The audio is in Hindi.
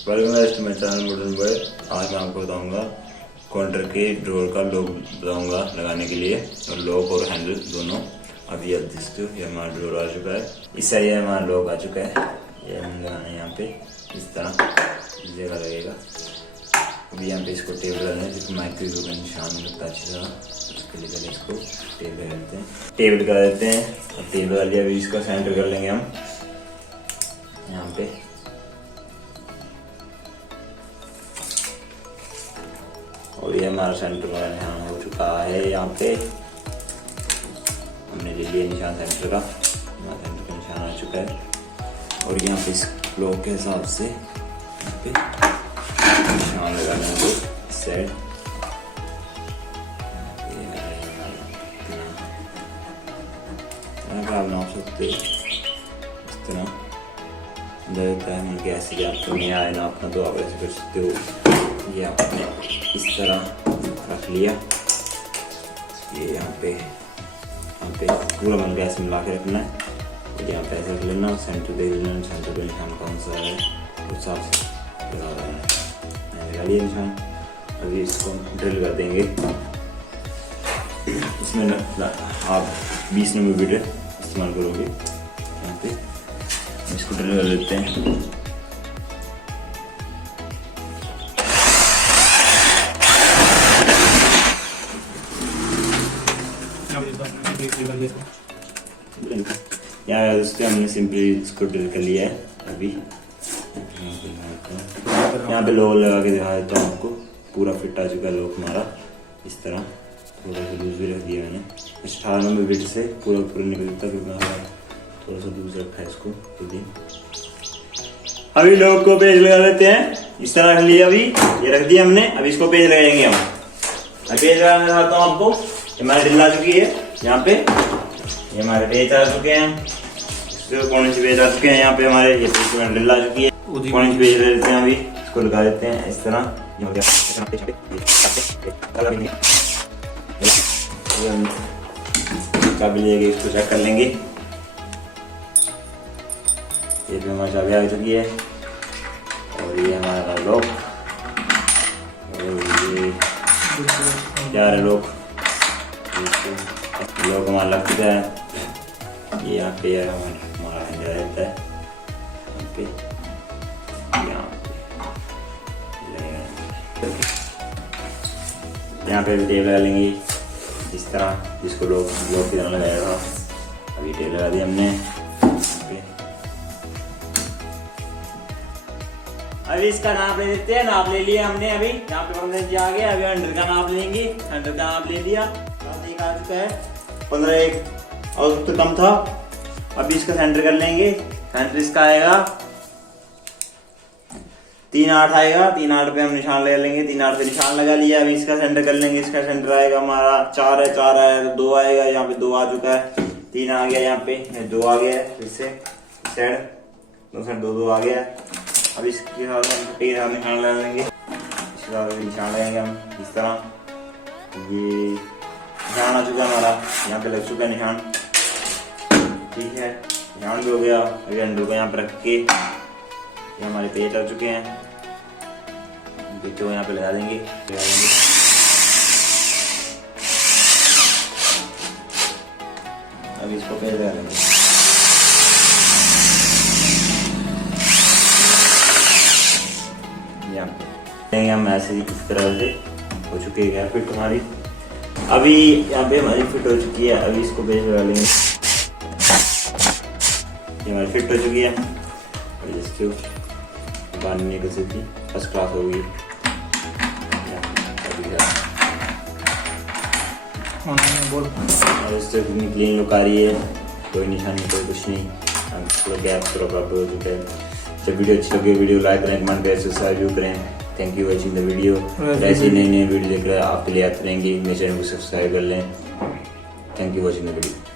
Welcome guys to my channel modern boy. आज मैं आपको बताऊंगा काउंटर के ड्रॉर का लॉक बताऊंगा लगाने के लिए, और लॉक और हैंडल दोनों। अभी आप देखते हो ये हमारा ड्रॉर आ चुका है, इस साइड हमारा लॉक आ चुका है। ये हम लगाना है यहाँ पे इस तरह, इस जगह लगेगा। अभी यहाँ पे इसको टेप लगाना है, जिसको माइक्रोवेव का निशान लगता है अच्छी तरह। उसके लिए पहले इसको टेप लगा देते हैं, टेप लगा देते हैं। और टेप लगा लिया, अभी इसका सेंटर कर लेंगे हम यहाँ पे। और ये हमारा सेंटर का निशान हो चुका है। यहाँ पे हमने ले लिया निशान सेंटर का, हमारा सेंटर का निशान आ चुका है। और यहाँ पे इस क्लॉक के हिसाब से यहाँ पे निशान लगा लेंगे इस साइड। आप नाप सकते हो इस तरह देता है। मुझे ऐसे कि आपको नहीं आए नापना तो आप ऐसे कर सकते हो। ये आपने इस तरह रख लिया, ये यहाँ पे पूरा मन के ऐसे मिला के रखना है। और यहाँ पे ऐसे रख लेना, सेंटर देख लेना, सेंटर का निशान कौन सा है उस हिसाब से लगा देना है। मैंने लगा लिया निशान। अभी इसको ड्रिल कर देंगे। इसमें आप 20 नंबर वीडियो इस्तेमाल करोगे। यहाँ पे इसको ड्रिल कर लेते हैं। यार दोस्तों, हमने सिंपली इसको ड्रिल कर लिया है। अभी यहाँ पे लोग लगा के दिखा देता हूँ आपको। पूरा फिट आ चुका है लोग हमारा इस तरह। थोड़ा सा लूज भी रख दिया मैंने, 18 नंबर बिट से पूरा निकल देता, क्योंकि थोड़ा सा लूज रखा है इसको खुद ही। अभी लोग को पेज लगा लेते हैं, इस तरह रख लिया। अभी ये रख दिया हमने, अभी इसको पेज लगाएंगे हम। पेज लगाना चाहता हूँ आपको। हमारी ड्रिल आ चुकी है यहाँ पे, ये हमारे पेज आ चुके हैं, कौन से पेज आ चुके हैं यहाँ पे हमारे। ये ड्रिल आ चुकी है, कौन से पेज ले लेते हैं। अभी इसको लगा देते हैं इस तरह। चाबी लेके इसको चेक कर लेंगे। ये भी हमारी चाबी आ चुकी है। और ये हमारा लॉक, और ये क्या है लॉक हमारा लग चुका है। ये यहाँ पे हमारा हैंडल रहता है यहाँ पे टेप लगा लेंगे इस तरह, जिसको लोग की तरह लगाया था। अभी टेप लगा दी हमने। अभी इसका नाप ले लेते हैं। नाप ले लिया हमने, अभी यहाँ पे 15 इंच आ गया। अभी अंडर का नाप लेंगे, अंडर का नाप ले लिया। एक आ चुका है 15, एक और तो कम था। अभी इसका सेंटर कर लेंगे। सेंटर इसका आएगा 3/8 आएगा। 3/8 पे हम निशान लगा लेंगे। 3/8 पे निशान लगा लिया। अभी इसका सेंटर कर लेंगे। इसका सेंटर आएगा हमारा 4 है, 4 आया तो 2 आएगा। यहाँ पे 2 आ चुका है, 3 आ गया, यहाँ पे 2 आ गया है। इससे साइड दो साइड 2 आ गया। अब इसके साथ निशान लगा लेंगे। इसके साथ निशान लगाएंगे हम इस तरह। ये निशान आ चुका है हमारा, यहाँ पे लग चुका है निशान। ठीक है, निशान भी हो गया। अभी अंडर को यहाँ पे रख के ये हमारे पेज लग चुके हैं। पेज को यहाँ पे लगा देंगे। अभी इसको पेज लगा देंगे। यहाँ पे हम ऐसे ही इस तरह से हो चुकी है फिट हमारी। अभी यहाँ पे हमारी फिट हो चुकी है। अभी इसको पेज लगा लेंगे। ये हमारी फिट हो चुकी है। और इसको बांधने की स्थिति फर्स्ट क्लास होगी। और इससे कितनी क्लीन लुक आ रही है, कोई निशान नहीं, कोई कुछ नहीं। थोड़ा गैप थोड़ा प्रॉपर हो चुका है। जब वीडियो अच्छी लगे वीडियो लाइक करें, कमेंट करें, सब्सक्राइब करें। Thank you watching the video. ऐसे नई वीडियो देख रहे हैं आपके लिए आते रहेंगे। मेरे चैनल को सब्सक्राइब कर लें। Thank you watching the video.